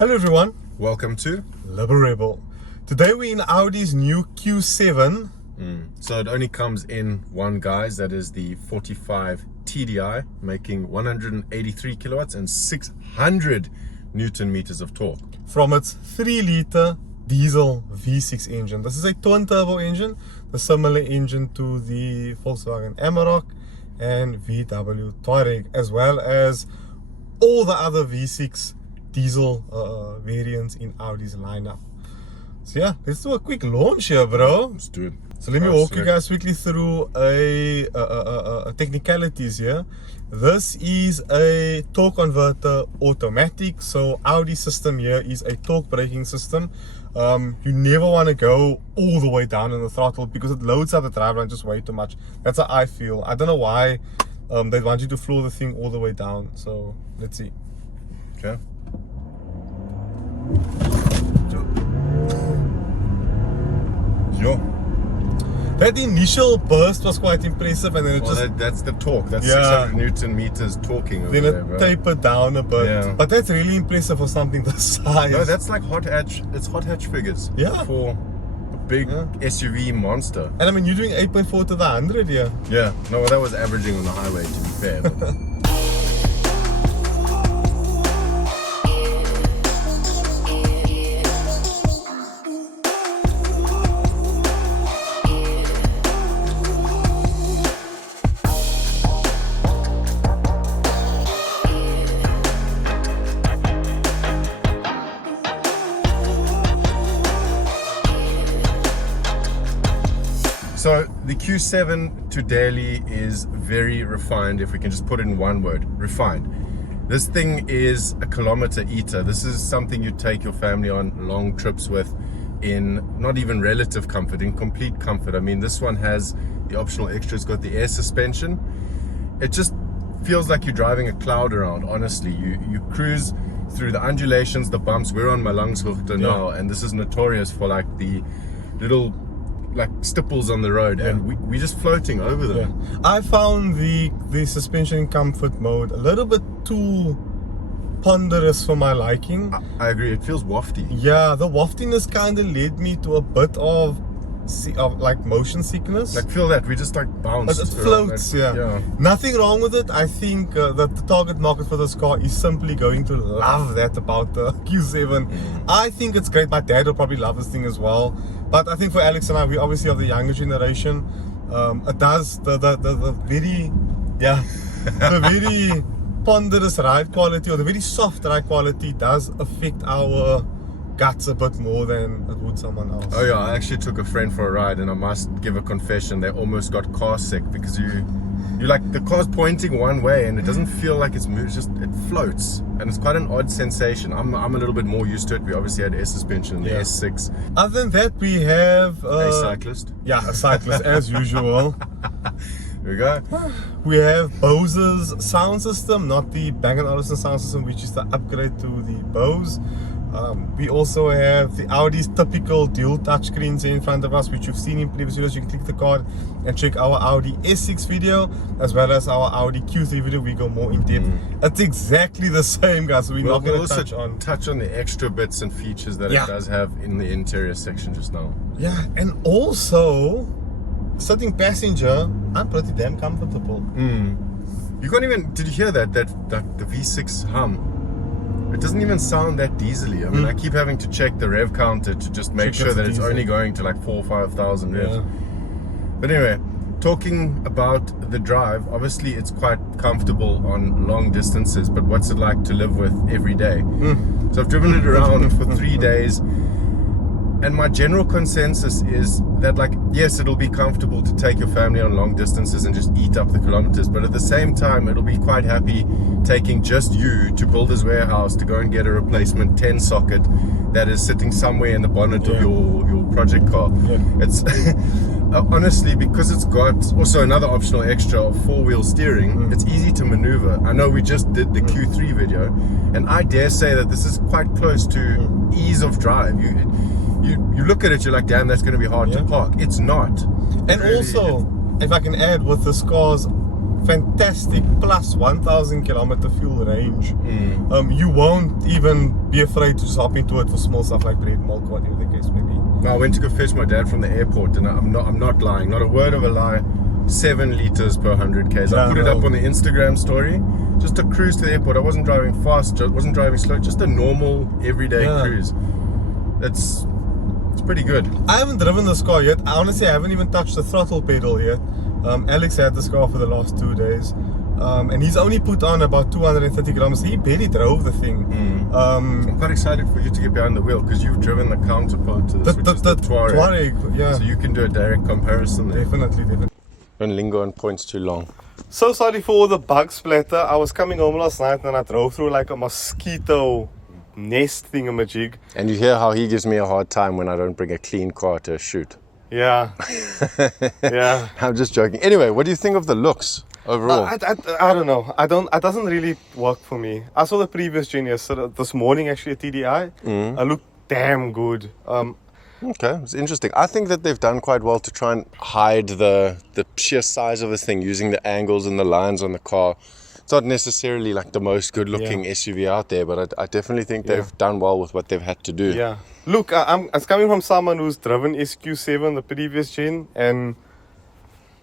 Hello everyone, Welcome to Liberebil. Today we're in Audi's new Q7. So it only comes in one, guys. That is the 45 TDI, making 183 kilowatts and 600 Newton meters of torque. From its 3-liter diesel V6 engine. This is a twin turbo engine, the similar engine to the Volkswagen Amarok and VW Touareg, as well as all the other V6 diesel variants in Audi's lineup. So yeah, let's do a quick launch here, bro. Let's do it. So let me walk you guys quickly through a technicalities here. This is a torque converter automatic. So Audi system here is a torque braking system. You never want to go all the way down in the throttle because it loads up the driveline just way too much. That's how I feel. I don't know why they want you to floor the thing all the way down. So let's see. Okay. Yo. That initial burst was quite impressive, and then it that's the torque. That's Yeah. 600 Newton meters torquing over then there, it bro. tapered down a bit. Yeah. But that's really impressive for something this size. No, that's like hot hatch. It's hot hatch figures. Yeah. For a big SUV monster. And I mean, you're doing 8.4 to the 100 here. Yeah. No, well, that was averaging on the highway, to be fair. But so the Q7 to daily is very refined, if we can just put it in one word, refined. This thing is a kilometer eater. This is something you take your family on long trips with in not even relative comfort, in complete comfort. I mean, this one has the optional extra. It's got the air suspension. It just feels like you're driving a cloud around, honestly. You cruise through the undulations, the bumps. We're on Malangshoogte now, and this is notorious for like the little like stipples on the road, and we're just floating over them. Yeah. I found the suspension in comfort mode a little bit too ponderous for my liking. I agree, it feels wafty. Yeah, the waftiness kind of led me to a bit of like motion sickness. Like, feel that we just like bounce. But it floats, yeah. Nothing wrong with it. I think that the target market for this car is simply going to love that about the Q7. I think it's great. My dad will probably love this thing as well. But I think for Alex and I, we obviously have the younger generation. It does the very the very ponderous ride quality, or the very soft ride quality, does affect our guts a bit more than it would someone else. Oh yeah, I actually took a friend for a ride, and I must give a confession, they almost got car sick because you like, the car's pointing one way and it doesn't feel like it's moved, it floats, and it's quite an odd sensation. I'm a little bit more used to it. We obviously had air suspension in the S6. Other than that, we have A cyclist. Yeah, a cyclist as usual. Here we go. We have Bose's sound system, not the Bang & Olufsen sound system, which is the upgrade to the Bose. We also have the Audi's typical dual touchscreens in front of us, which you've seen in previous videos. You can click the card and check our Audi S6 video, as well as our Audi Q3 video. We go more in depth. It's exactly the same, guys. So we're not going to touch on the extra bits and features that it does have in the interior section just now. Yeah, and also, sitting passenger, I'm pretty damn comfortable. You can't even, did you hear that the V6 hum? It doesn't even sound that diesely. I mean, I keep having to check the rev counter to just make sure that it's only going to like 4,000 or 5,000 revs. But anyway, talking about the drive, obviously it's quite comfortable on long distances, but what's it like to live with every day? So I've driven it around for 3 days, and my general consensus is that, like, yes, it'll be comfortable to take your family on long distances and just eat up the kilometers, but at the same time, it'll be quite happy taking just you to Builder's Warehouse to go and get a replacement 10 socket that is sitting somewhere in the bonnet of your project car. It's honestly, because it's got also another optional extra of 4-wheel steering, it's easy to maneuver. I know we just did the Q3 video, and I dare say that this is quite close to ease of drive. You look at it, you're like, damn, that's going to be hard to park. It's not. And really, also, if I can add, with this car's fantastic plus 1,000 kilometer fuel range. You won't even be afraid to just hop into it for small stuff like bread, milk, whatever the case may be. I went to go fetch my dad from the airport, and I'm not lying, not a word of a lie. 7 liters per 100 k's. I put it up on the Instagram story. Just a cruise to the airport. I wasn't driving fast, wasn't driving slow, just a normal everyday cruise. It's pretty good. I haven't driven this car yet. Honestly, I haven't even touched the throttle pedal yet. Alex had this car for the last 2 days. And he's only put on about 230 kilometers. He barely drove the thing. I'm quite excited for you to get behind the wheel, because you've driven the counterpart to this, which is the Touareg. Yeah. So you can do a direct comparison there. Definitely. Don't linger on points too long. So sorry for the bug splatter. I was coming home last night and I drove through like a mosquito nest thingamajig. And you hear how he gives me a hard time when I don't bring a clean car to a shoot. Yeah. Yeah. I'm just joking. Anyway, what do you think of the looks overall? I don't know. It doesn't really work for me. I saw the previous gen yesterday, this morning actually at TDI. I looked damn good. Okay, it's interesting. I think that they've done quite well to try and hide the sheer size of this thing using the angles and the lines on the car. It's not necessarily like the most good looking SUV out there, but I definitely think they've done well with what they've had to do. Yeah. Look, it's coming from someone who's driven SQ7, the previous gen, and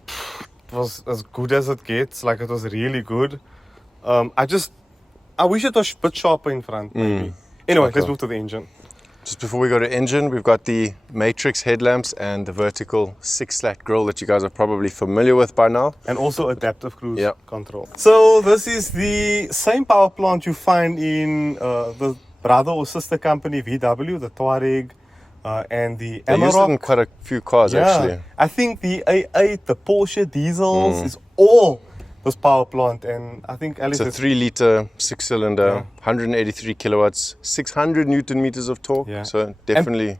it was as good as it gets. Like, it was really good. I wish it was a bit sharper in front, maybe. Anyway, let's move to the engine. Just before we go to engine, we've got the Matrix headlamps and the vertical 6-slat grille that you guys are probably familiar with by now. And also adaptive cruise control. So this is the same power plant you find in the brother or sister company VW, the Touareg and the Amarok. They use it in quite a few cars actually. I think the A8, the Porsche diesels is all this power plant, and I think it's a 3-liter 6-cylinder, 183 kilowatts, 600 newton meters of torque. So definitely, and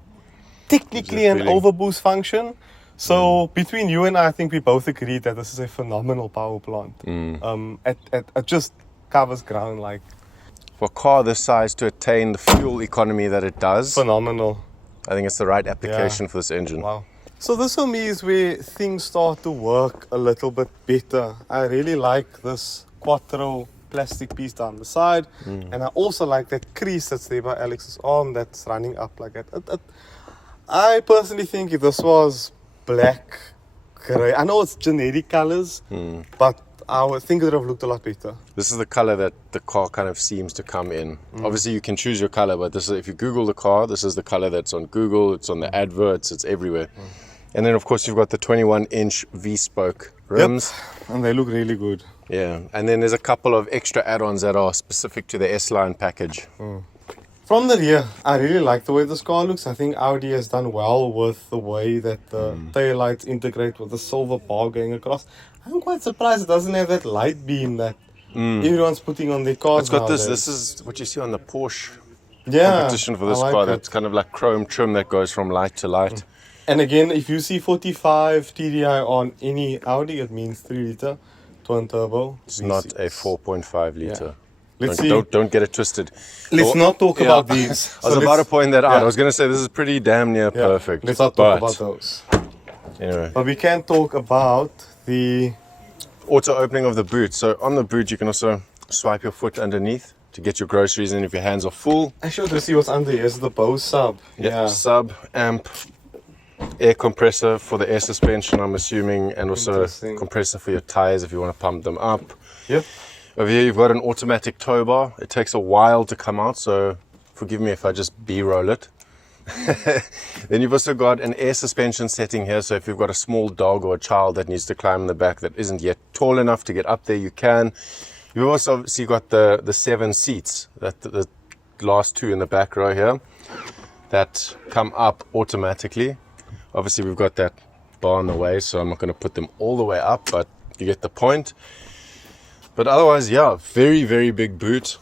technically an overboost function. So between you and I think we both agree that this is a phenomenal power plant. It just covers ground like. For a car this size to attain the fuel economy that it does, phenomenal. I think it's the right application for this engine. Wow. So this for me is where things start to work a little bit better. I really like this Quattro plastic piece down the side. And I also like that crease that's there by Alex's arm that's running up like that. I personally think if this was black, grey, I know it's generic colors, but I would think it would have looked a lot better. This is the color that the car kind of seems to come in. Obviously you can choose your color, but this is, if you Google the car, this is the color that's on Google, it's on the adverts, it's everywhere. And then of course you've got the 21-inch V-spoke rims. And they look really good. Yeah, and then there's a couple of extra add-ons that are specific to the S-Line package. From the rear, I really like the way this car looks. I think Audi has done well with the way that the taillights integrate with the silver bar going across. I'm quite surprised it doesn't have that light beam that everyone's putting on their cars. It's got nowadays. this is what you see on the Porsche competition for this car. That's kind of like chrome trim that goes from light to light. And again, if you see 45 TDI on any Audi, it means 3-liter twin turbo. It's not a 4.5 liter. Let's see. Don't get it twisted. Let's not talk about these. I was about to point that out. I was going to say this is pretty damn near perfect. Let's not talk about those. Anyway. But we can talk about the auto opening of the boot. So on the boot, you can also swipe your foot underneath to get your groceries in if your hands are full. I should see what's under here. Is the Bose sub. Sub, amp, air compressor for the air suspension, I'm assuming, and also a compressor for your tires if you want to pump them up. Over here you've got an automatic tow bar. It takes a while to come out, so forgive me if I just B-roll it. Then you've also got an air suspension setting here, so if you've got a small dog or a child that needs to climb in the back that isn't yet tall enough to get up there, you can. You've also obviously got the 7 seats, that the last 2 in the back row here, that come up automatically. Obviously we've got that bar in the way, so I'm not going to put them all the way up, but you get the point. But otherwise, yeah, very, very big boot.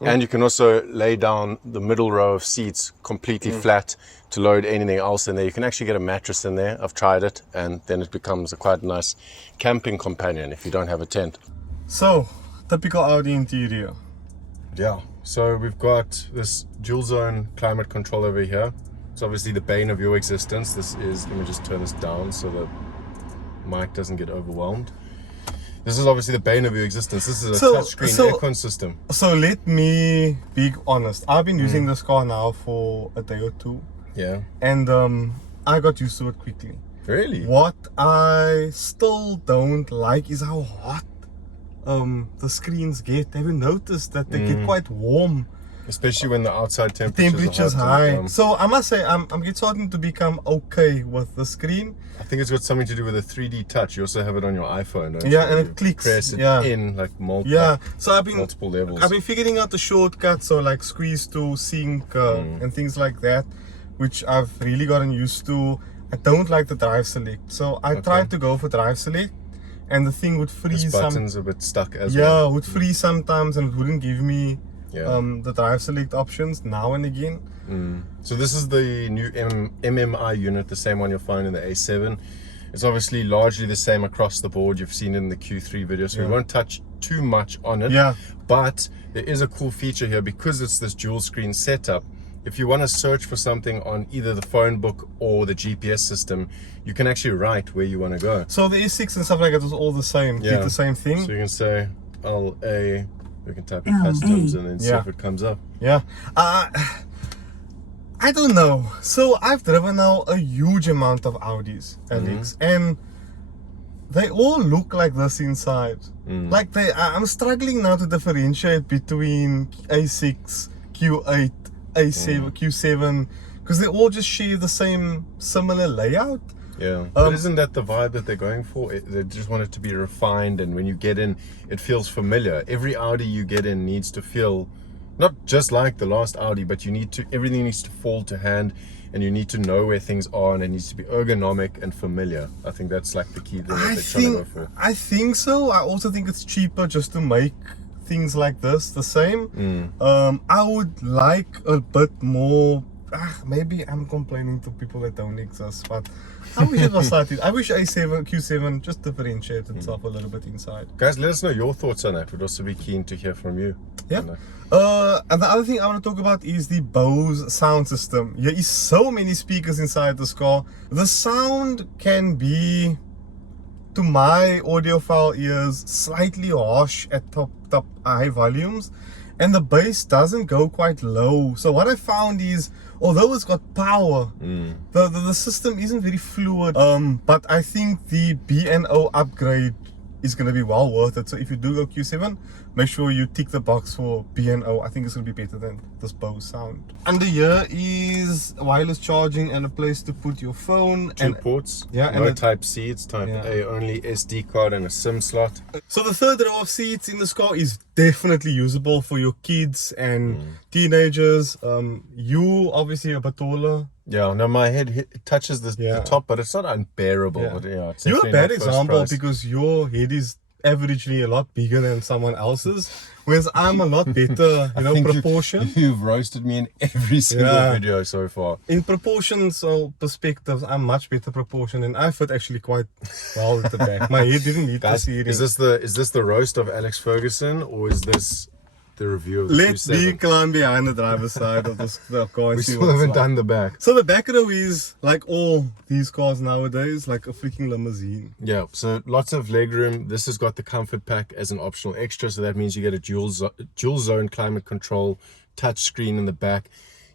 And you can also lay down the middle row of seats completely flat to load anything else in there. You can actually get a mattress in there. I've tried it, and then it becomes a quite nice camping companion if you don't have a tent. So, typical Audi interior. Yeah, so we've got this dual zone climate control over here. It's obviously the bane of your existence. This is, let me just turn this down so the mic doesn't get overwhelmed. This is obviously the bane of your existence. This is a touchscreen aircon system. So let me be honest. I've been using this car now for a day or two. Yeah. And I got used to it quickly. Really? What I still don't like is how hot the screens get. Have you noticed that they get quite warm? Especially when the outside temperature's high. So I must say, I'm starting to become okay with the screen. I think it's got something to do with a 3D touch. You also have it on your iPhone, don't you? Yeah, and it clicks. Press it in like So I've been multiple levels. I've been figuring out the shortcuts, so like squeeze to sync and things like that, which I've really gotten used to. I don't like the drive select, so I tried to go for drive select, and the thing would freeze. This button's a bit stuck as well. Yeah, it would freeze sometimes, and it wouldn't give me the drive select options now and again. So this is the new MMI unit, the same one you'll find in the A7. It's obviously largely the same across the board. You've seen it in the Q3 video, so we won't touch too much on it. But there is a cool feature here because it's this dual screen setup. If you want to search for something on either the phone book or the GPS system, you can actually write where you want to go. So the S6 and stuff like that was all the same, did the same thing. So you can say LA, we can type in customs and then see if it comes up. I don't know. So I've driven now a huge amount of Audis, Alex, and they all look like this inside. Like I'm struggling now to differentiate between A6, Q8, A7, Q7, because they all just share the same similar layout. But isn't that the vibe that they're going for? They just want it to be refined, and when you get in, it feels familiar. Every Audi you get in needs to feel not just like the last Audi, but everything needs to fall to hand, and you need to know where things are, and it needs to be ergonomic and familiar. I think that's like the key thing that they're trying to go for. I think so. I also think it's cheaper just to make things like this the same. I would like a bit more. Maybe I'm complaining to people that don't exist, but I wish it was slightly. I wish A7, Q7 just differentiates itself a little bit inside. Guys, let us know your thoughts on that. We'd also be keen to hear from you. And the other thing I want to talk about is the Bose sound system. There is so many speakers inside this car. The sound can be, to my audiophile ears, slightly harsh at top high volumes, and the bass doesn't go quite low. So what I found is, although it's got power, the system isn't very fluid. But I think the B&O upgrade is going to be well worth it. So if you do go Q7, make sure you tick the box for B&O. I think it's going to be better than this Bose sound. Under here is wireless charging and a place to put your phone. Two ports. No type C, it's type A only, SD card and a SIM slot. So the third row of seats in this car is definitely usable for your kids and teenagers. You obviously a bit taller. No, my head touches the top, but it's not unbearable. But it's you're a bad example because your head is averagely a lot bigger than someone else's, whereas I'm a lot better, proportion. You've roasted me in every single video so far. In proportions or perspectives, I'm much better proportion, and I fit actually quite well at the back. My head didn't need the seating. Is this the roast of Alex Ferguson, or is this the review of the Let's be climb behind the driver's side of the car. We still haven't done the back. So the back row is like all these cars nowadays, like a freaking limousine. So lots of legroom. This has got the comfort pack as an optional extra, so that means you get a dual zone climate control touch screen in the back.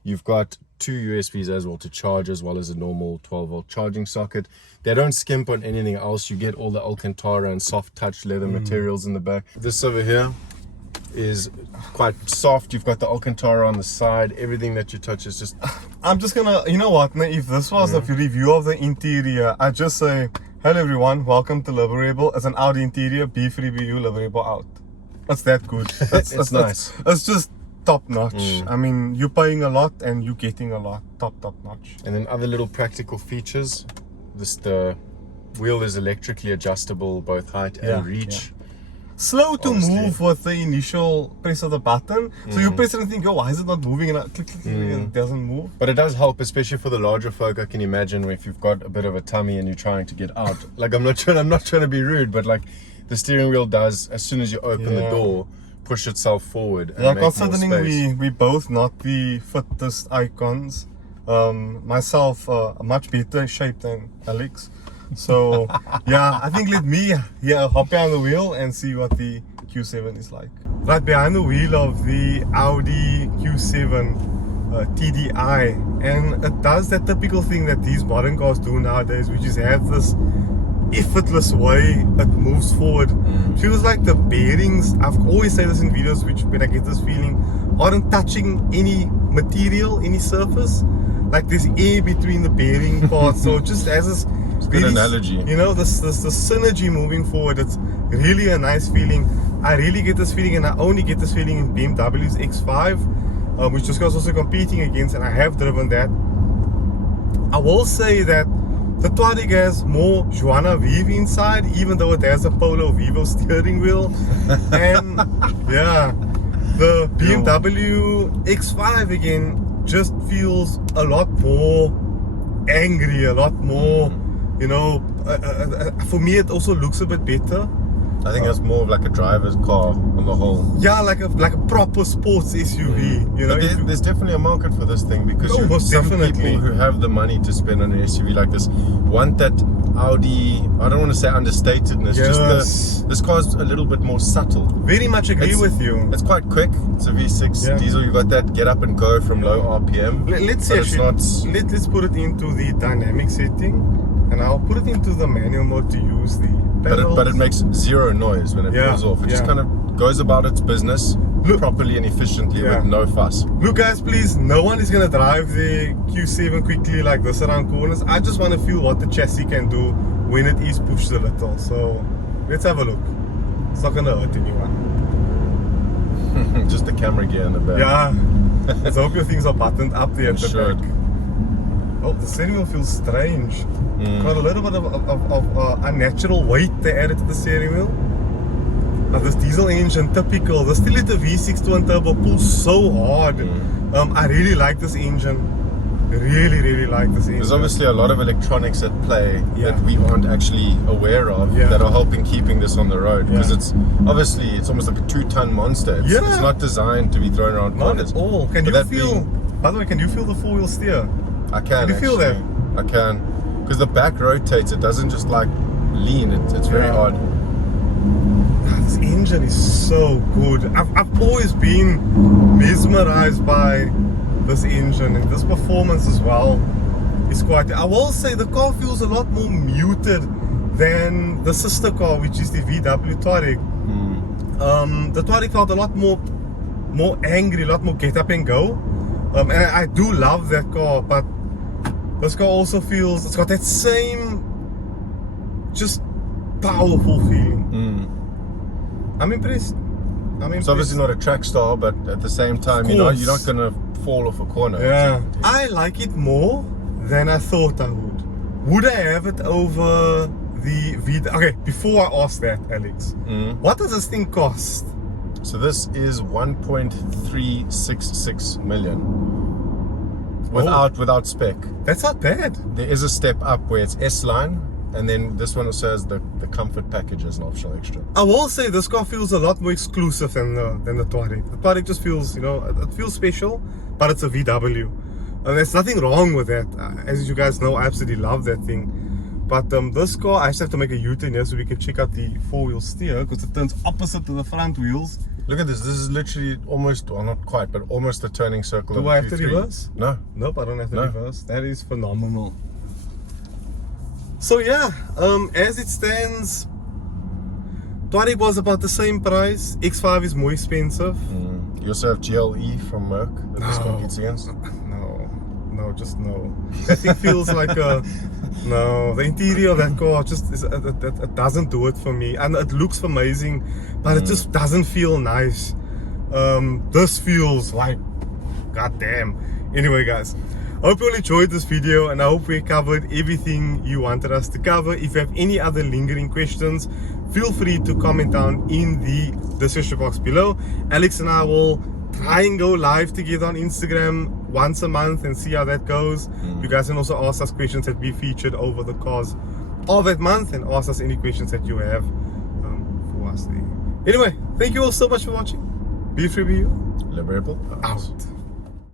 You've got two USBs as well to charge, as well as a normal 12-volt charging socket. They don't skimp on anything else. You get all the Alcantara and soft touch leather materials in the back. This over here is quite soft. You've got the Alcantara on the side. Everything that you touch is just... I'm just gonna, you know what, if this was a review of the interior, I'd just say, hello everyone, welcome to Liberebil. As an Audi interior, beef review, Liberebil out. That's that good. It's nice. It's just top notch. I mean, you're paying a lot and you're getting a lot. Top notch. And then other little practical features. The wheel is electrically adjustable, both height and reach. Slow to move with the initial press of the button. So you press it and think, oh, why is it not moving? And click, and it doesn't move. But it does help, especially for the larger folk. I can imagine if you've got a bit of a tummy and you're trying to get out. Like, I'm not trying to be rude, but like the steering wheel does, as soon as you open the door, push itself forward. And considering we both not the fittest icons. Myself, much better shape than Alex. So yeah, I think let me hop behind the wheel and see what the Q7 is like. Right behind the wheel of the Audi Q7 TDI, and it does that typical thing that these modern cars do nowadays, which is have this effortless way it moves forward. Feels like the bearings, I've always said this in videos, which when I get this feeling, aren't touching any material, any surface. Like there's air between the bearing parts, so just as this good analogy. You know, this synergy moving forward, it's really a nice feeling. I really get this feeling, and I only get this feeling in BMW's X5, which this car's also competing against, and I have driven that. I will say that the Touareg has more Joanna Vive inside, even though it has a Polo Vivo steering wheel. And yeah, the BMW X5 again just feels a lot more angry, a lot more, you know, for me it also looks a bit better. I think it's more of like a driver's car on the whole. Yeah, like a proper sports SUV. You know, but there's definitely a market for this thing, because some people who have the money to spend on an SUV like this want that Audi, I don't want to say understatedness, just this car's a little bit more subtle. Very much agree with you. It's quite quick. It's a V6 diesel. You've got that get up and go from low RPM. Let's see, let's put it into the dynamic setting, and I'll put it into the manual mode to use the pedals. But it makes zero noise when it pulls off. It just kind of goes about its business properly and efficiently with no fuss. Look guys, please, no one is going to drive the Q7 quickly like this around corners. I just want to feel what the chassis can do when it is pushed a little. So let's have a look. It's not going to hurt anyone. Just the camera gear in the back. Yeah. Let's hope your things are buttoned up there at the back. Oh, the steering wheel feels strange. Got a little bit of unnatural weight they added to the steering wheel. But this diesel engine, typical. The still the V6 twin turbo pulls so hard. I really like this engine. Really like this engine. There's obviously a lot of electronics at play that we aren't actually aware of that are helping keeping this on the road, because it's almost like a 2-ton monster. It's not designed to be thrown around corners. Not at all. Can you feel? By the way, can you feel the 4-wheel steer? I can. Can you feel that? I can, because the back rotates. It doesn't just like lean. It's very odd. This engine is so good. I've always been mesmerized by this engine, and this performance as well is quite. I will say the car feels a lot more muted than the sister car, which is the VW Touareg. The Touareg felt a lot more angry, a lot more get up and go. And I do love that car, but this car also feels, it's got that same just powerful feeling. I'm impressed. It's obviously not a track star, but at the same time, you're not going to fall off a corner. Yeah. I like it more than I thought I would. Would I have it over the VW? Okay, before I ask that, Alex, what does this thing cost? So this is 1.366 million. Without spec. That's not bad. There is a step up where it's S-Line, and then this one also has the comfort package as an optional extra. I will say this car feels a lot more exclusive than the Touareg. The Touareg just feels, you know, it feels special, but it's a VW. There's nothing wrong with that. As you guys know, I absolutely love that thing. But this car, I just have to make a U-turn here so we can check out the 4-wheel steer, because it turns opposite to the front wheels. Look at this. This is literally almost, well, not quite, but almost a turning circle. Do I have to reverse? No. Nope, I don't have to reverse. That is phenomenal. So yeah, as it stands, Touareg was about the same price. X5 is more expensive. You also have GLE from Merc that this competes against. No, just no. That thing feels like a no. The interior of that car just it doesn't do it for me. And it looks amazing, but it just doesn't feel nice. This feels like goddamn. Anyway, guys, I hope you all enjoyed this video, and I hope we covered everything you wanted us to cover. If you have any other lingering questions, feel free to comment down in the description box below. Alex and I will try and go live together on Instagram once a month and see how that goes. You guys can also ask us questions that we featured over the course of that month, and ask us any questions that you have for us there. Anyway, thank you all so much for watching. Be free, be you. Liberebil out.